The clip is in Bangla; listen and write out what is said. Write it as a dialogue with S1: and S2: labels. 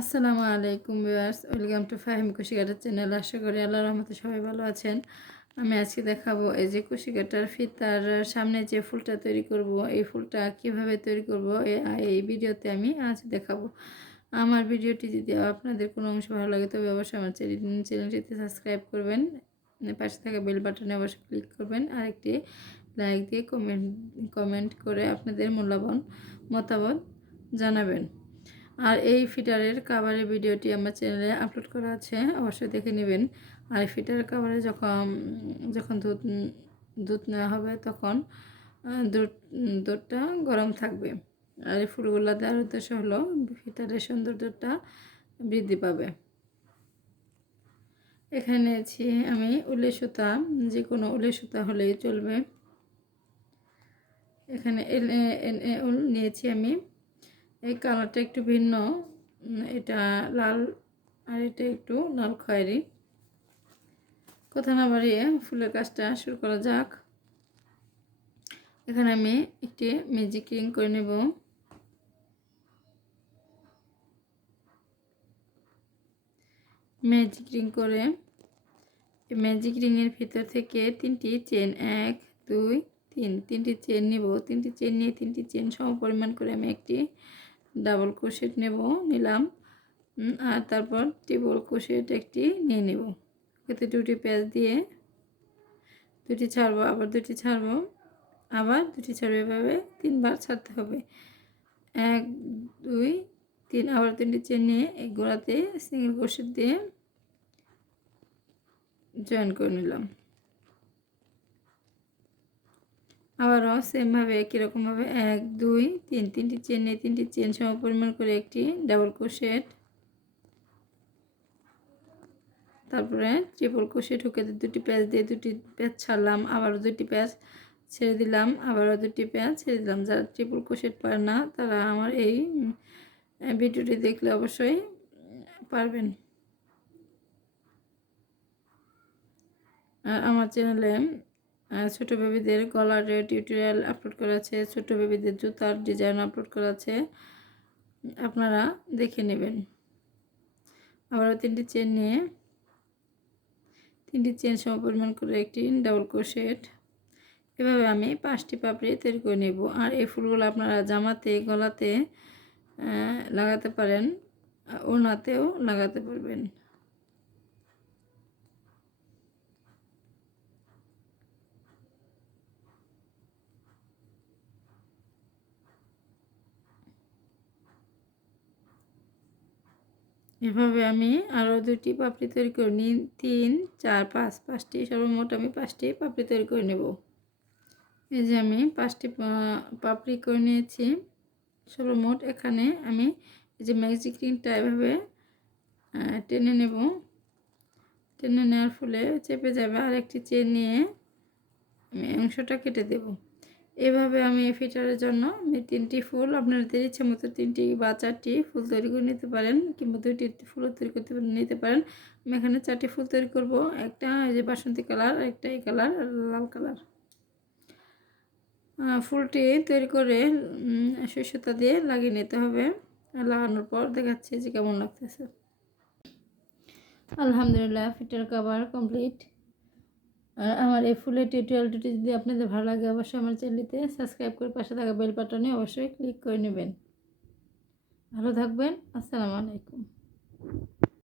S1: আসসালামু আলাইকুম ভিউয়ার্স, ওয়েলকাম টু ফাহিম কুশিকাটার চ্যানেল। আশা করি আল্লাহ রহমতে সবাই ভালো আছেন। আমি আজকে দেখাবো এই যে কুশিকাটার ফিতার সামনে যে ফুলটা তৈরি করব, এই ফুলটা কীভাবে তৈরি করব এই ভিডিওতে আমি আজ দেখাবো। আমার ভিডিওটি যদি আপনাদের কোনো অংশ ভালো লাগে, তবে অবশ্যই আমার চ্যানেলটিতে সাবস্ক্রাইব করবেন। পাশে থাকা বেল বাটনে অবশ্যই ক্লিক করবেন। আর একটি লাইক দিয়ে কমেন্ট কমেন্ট করে আপনাদের মূল্যবান মতামত জানাবেন। আর এই ফিটারের কাভারের ভিডিওটি আমার চ্যানেলে আপলোড করা আছে, অবশ্যই দেখে নেবেন। আর ফিটারের কাভারে যখন যখন দুধ দুধ নেওয়া হবে তখন দুধ, দুধটা গরম থাকবে। আর এই ফুলগুলো দেওয়ার উদ্দেশ্য হলো ফিটারের সৌন্দর্যটা বৃদ্ধি পাবে। এখানে নিয়েছি আমি উলে সুতা যে কোনো উলে সুতা হলেই চলবে। এখানে উল নিয়েছি আমি। এই কালারটা একটু ভিন্ন। এটা লাল আর এটা একটু লাল খয়েরি। কথা না বাড়িয়ে ফুলের কাজটা শুরু করা যাক। এখানে আমি একটি ম্যাজিক রিং করে নেব। ম্যাজিক রিং করে। ম্যাজিক রিংয়ের ভিতর থেকে তিনটি চেন এক, দুই, তিন, তিনটি চেন নিব। তিনটি চেন নিয়ে তিনটি চেন সম পরিমাণ করে আমি একটি ডাবল ক্রোশেট নেব, নিলাম। আর তারপর টিবল ক্রোশেট একটি নিয়ে নেব। এতে দুটি পেঁয়াজ দিয়ে দুটি ছাড়বো, আবার দুটি ছাড়বো, আবার দুটি ছাড়বো। এভাবে তিনবার ছাড়তে হবে। এক, দুই, তিন, আবার তিনটি চেন নিয়ে এই গোড়াতে সিঙ্গেল ক্রোশেট দিয়ে জয়েন করে নিলাম। আবারও সেমভাবে একই রকমভাবে এক, দুই, তিন, তিনটি চেন নিয়ে তিনটি চেন সম পরিমাণ করে একটি ডাবল ক্রোশেট তারপরে ট্রিপল ক্রোশেট ঢুকে দুটি প্যাচ দিয়ে দুটি প্যাচ ছাড়লাম, আবারও দুটি প্যাচ ছেড়ে দিলাম, আবারও দুটি প্যাচ ছেড়ে দিলাম। যারা ট্রিপল ক্রোশেট পারে না, তারা আমার এই ভিডিওটি দেখলে অবশ্যই পারবেন। আর আমার চ্যানেলে ছোটো বেবিদের গলার টিউটোরিয়াল আপলোড করা আছে ছোটো বেবিদের জুতার ডিজাইন আপলোড করা আছে আপনারা দেখে নেবেন। আবারও তিনটি চেন নিয়ে, তিনটি চেন সম পরিমাণ করে একটি ডাবল ক্রোশেট এভাবে আমি পাঁচটি পাপড়ি তৈরি করে নেব। আর এই ফুলগুলো আপনারা জামাতে, গলাতে লাগাতে পারেন ওনাতেও লাগাতে পারবেন। এভাবে আমি আরও দুটি পাপড়ি তৈরি করে নিই। তিন, চার, পাঁচ, পাঁচটি, সর্বমোট আমি পাঁচটি পাপড়ি তৈরি করে নেব। এই যে আমি পাঁচটি পাপড়ি করে নিয়েছি। সর্বমোট এখানে আমি এই যে ম্যাজিক এভাবে টেনে নেব। টেনে নেওয়ার ফলে চেপে যাবে আর একটি চেন নিয়ে আমি অংশটা কেটে দেবো। এভাবে আমি ফিটারের জন্য আমি তিনটি ফুল আপনাদের ইচ্ছে মতো তিনটি বা চারটি ফুল তৈরি করে নিতে পারেন কিংবা দুইটি ফুলও তৈরি করতে নিতে পারেন। আমি এখানে চারটি ফুল তৈরি করব, একটা এই যে বাসন্তী কালার, একটা এই কালার, আর লাল কালার। ফুলটি তৈরি করে শস্যতা দিয়ে লাগিয়ে নিতে হবে। লাগানোর পর দেখাচ্ছি যে কেমন লাগতেছে। আলহামদুলিল্লাহ, ফিটার কাভার কমপ্লিট। আর আমার এই ফুলের টিউটোরিয়ালটি যদি আপনাদের ভালো লাগে অবশ্যই আমার চ্যানেলটিতে সাবস্ক্রাইব করে পাশে থাকা বেল বাটনে অবশ্যই ক্লিক করে নেবেন। ভালো থাকবেন, আসসালামু আলাইকুম।